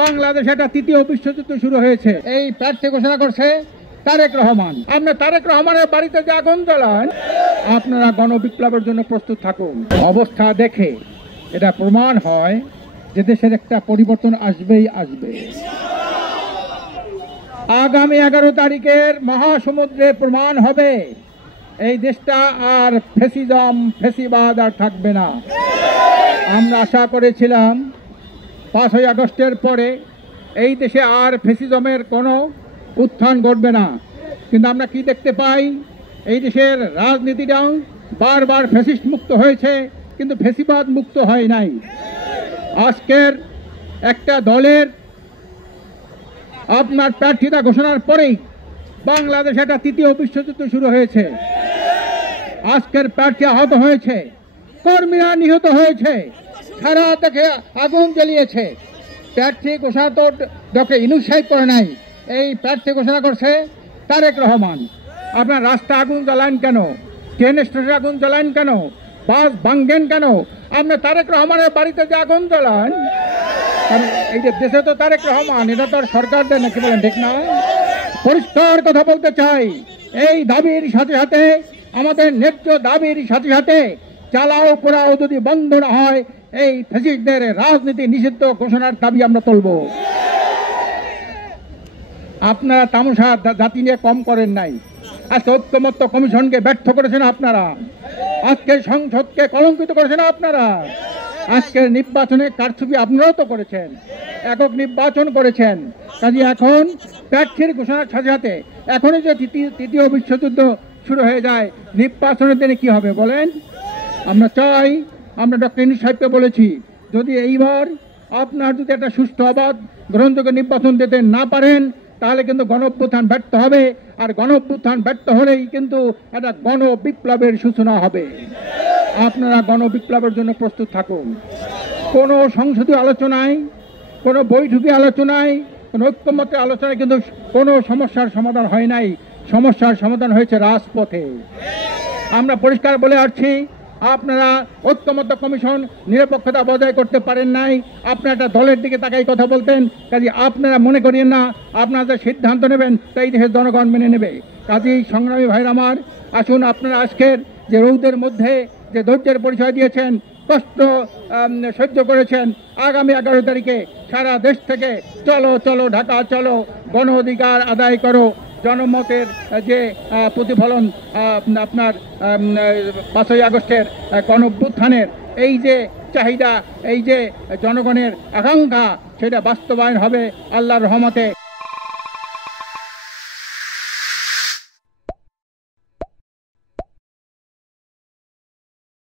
বাংলাদেশে একটা তৃতীয় বিশ্বযুদ্ধ শুরু হয়েছে। এই প্রার্থী ঘোষণা করছে তারেক রহমান। আপনি তারেক রহমানের বাড়িতে যে আগুন জ্বালান, আপনারা গণবিপ্লবের জন্য প্রস্তুত থাকুন। অবস্থা দেখে এটা প্রমাণ হয় যে দেশের একটা পরিবর্তন আসবেই আসবে। আগামী 11 তারিখের মহাসমুদ্রে প্রমাণ হবে এই দেশটা আর ফেসিবাদ আর থাকবে না। আমরা আশা করেছিলাম 5ই আগস্টের পরে এই দেশে আর ফেসিজমের কোনো উত্থান ঘটবে না, কিন্তু আমরা কি দেখতে পাই, এই দেশের রাজনীতিটাও বারবার ফ্যাসিস্ট মুক্ত হয়েছে, কিন্তু ফেসিবাদ মুক্ত হয় নাই। আজকের একটা দলের আপনার প্রার্থিতা ঘোষণার পরেই বাংলাদেশে একটা তৃতীয় বিশ্বযুদ্ধ শুরু হয়েছে। আজকের প্রার্থী আহত হয়েছে, কর্মীরা নিহত হয়েছে, সারা দেখে আগুন জ্বালিয়েছে। প্রার্থী ঘোষণা তো ডক্টর ইউনূস সাহেব করে নাই, এই প্রার্থী ঘোষণা করছে তারেক রহমান। আপনার রাস্তা আগুন জ্বালান কেন? ট্রেন স্টেশনে আগুন জ্বালান কেন? বাস ভাঙ্গেন কেন? আপনার তারেক রহমানের বাড়িতে যে আগুন জ্বালান, কারণ এই যে দেশে তো তারেক রহমান, এটা তো আর সরকার দেয় নাকি, বলেন ঠিক না? পরিষ্কার কথা বলতে চাই, এই দাবির সাথে সাথে, আমাদের ন্যায্য দাবির সাথে সাথে চালাও পোড়াও যদি বন্ধ না হয়, এই ফ্যাসিস্টদের রাজনীতি নিষিদ্ধ ঘোষণার দাবি আমরা তুলব। আপনারা তামাশা জাতি নিয়ে কম করেন নাই। আজকে ঐক্যমত্য কমিশনকে ব্যর্থ করেছেন আপনারা, আজকে সংসদকে কলঙ্কিত করেছেন আপনারা, আজকের নির্বাচনে কারচুপি আপনারাও তো করেছেন, একক নির্বাচন করেছেন। কাজে এখন প্রার্থীর ঘোষণার সাথে সাথে এখনই যে তৃতীয় বিশ্বযুদ্ধ শুরু হয়ে যায়, নির্বাচনের দিনে কি হবে বলেন? আমরা চাই, আমরা ডক্টর ইউনূস সাহেবকে বলেছি, যদি এইবার আপনার যদি একটা সুষ্ঠু অবাধ গ্রহণযোগ্য নির্বাচন দিতে না পারেন, তাহলে কিন্তু গণঅভ্যুত্থান ব্যর্থ হবে, আর গণঅভ্যুত্থান ব্যর্থ হলেই কিন্তু একটা গণবিপ্লবের সূচনা হবে। আপনারা গণবিপ্লবের জন্য প্রস্তুত থাকুন। কোনো সংসদীয় আলোচনায়, কোনো বৈঠকি আলোচনায়, কোনো ঐক্যমত্যের আলোচনায় কিন্তু কোনো সমস্যার সমাধান হয় নাই, সমস্যার সমাধান হয়েছে রাজপথে। আমরা পরিষ্কার বলে আসছি, আপনারা ঐক্যমত্য কমিশন নিরপেক্ষতা বজায় করতে পারেন নাই, আপনারা একটা দলের দিকে তাকাই কথা বলতেন। কাজে আপনারা মনে করিয়েন না আপনারা যে সিদ্ধান্ত নেবেন তাই দেশের জনগণ মেনে নেবে। কাজেই সংগ্রামী ভাইরা আমার, আসুন আপনারা আজকের যে রৌদের মধ্যে যে ধৈর্যের পরিচয় দিয়েছেন, কষ্ট সহ্য করেছেন, আগামী 11 তারিখে সারা দেশ থেকে চলো চলো ঢাকা চলো, গণ অধিকার আদায় করো, জনমতের যে প্রতিফলন আপনার 5ই আগস্টের গণঅভ্যুত্থানের এই যে চাহিদা, এই যে জনগণের আকাঙ্ক্ষা, সেটা বাস্তবায়ন হবে আল্লাহর রহমতে।